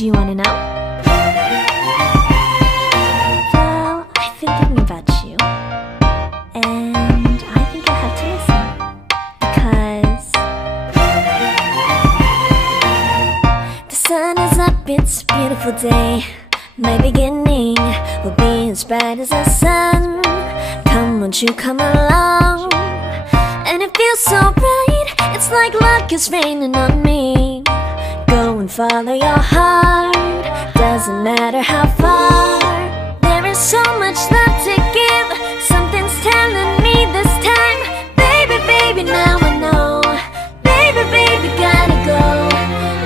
Do you wanna know? Well, I've been thinking about you, and I think I have to listen, because the sun is up, it's a beautiful day. My beginning will be as bright as the sun. Come, won't you come along? And it feels so bright, it's like luck is raining on me. Go and follow your heart, doesn't matter how far. There is so much love to give, something's telling me this time. Baby, baby, now I know. Baby, baby, gotta go.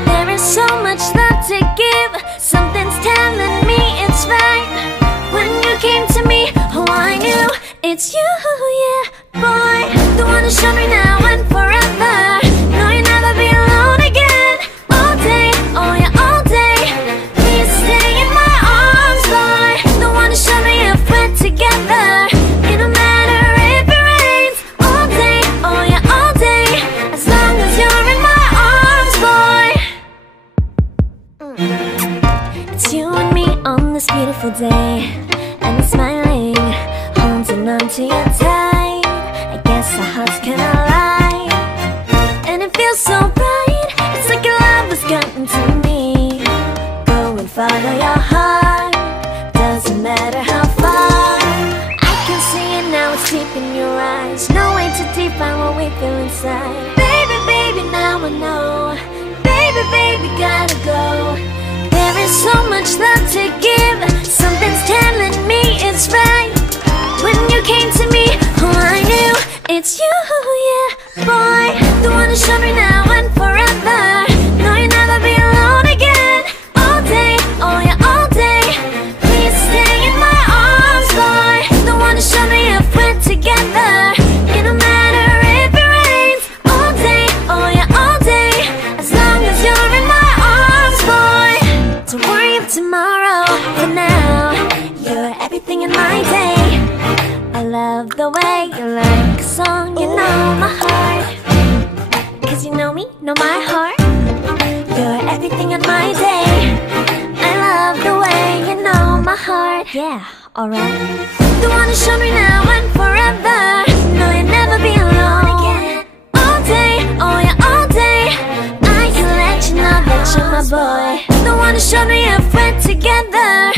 There is so much love to give, something's telling me it's right. When you came to me, oh I knew it's you, yeah, boy. The one who showed me now and forever. No, you'll never be alone again. All day, oh yeah, all day. Please stay in my arms, boy. The one who showed me if we're together. It don't matter if it rains. All day, oh yeah, all day. As long as you're in my arms, boy. It's you and me on this beautiful day, and it's smiling, holding on to you tight. I guess our hearts cannot lie, and it feels so bright. It's like your love has gotten to me. Go and follow your heart, doesn't matter how far. I can see it now, it's deep in your eyes. No way to define what we feel inside. Baby, baby, now I know. Baby, baby, gotta go. There is so much love to give, something's telling me it's right. When you came to me, oh I knew it's you, yeah, boy. The one who showed me now and forever. No, you'll never be alone again. All day, oh yeah, all day. Please stay in my arms, boy. The one who showed me if we're together. It don't matter if it rains. All day, oh yeah, all day. As long as you're in my arms, boy. Don't worry of tomorrow, for now you're everything in my day. I love the way you like a song, you know my heart. Cause you know me, know my heart. You're everything in my day. I love the way you know my heart. Yeah, alright. The one who showed me now and forever. No, you'll never be alone again. All day, oh yeah, all day. I can let you know that you're my boy. The one who showed me if we're together.